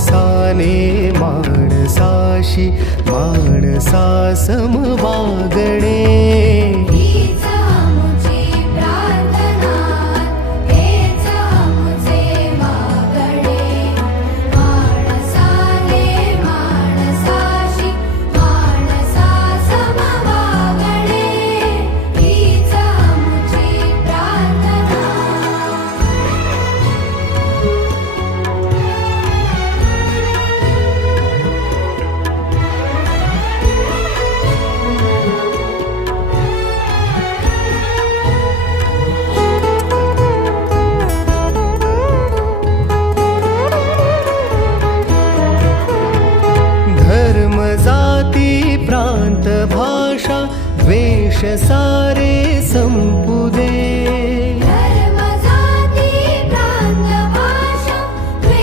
माणसाने माणसाशी माणसा सम वागणे. हीच आमुची प्रार्थना, हेच आमुचे मागणे. माणसाने माणसाशी माणसा सम वागणे. हीच आमुची प्रार्थना. धर्म जाती प्रांत भाषा द्वेष सारे संपू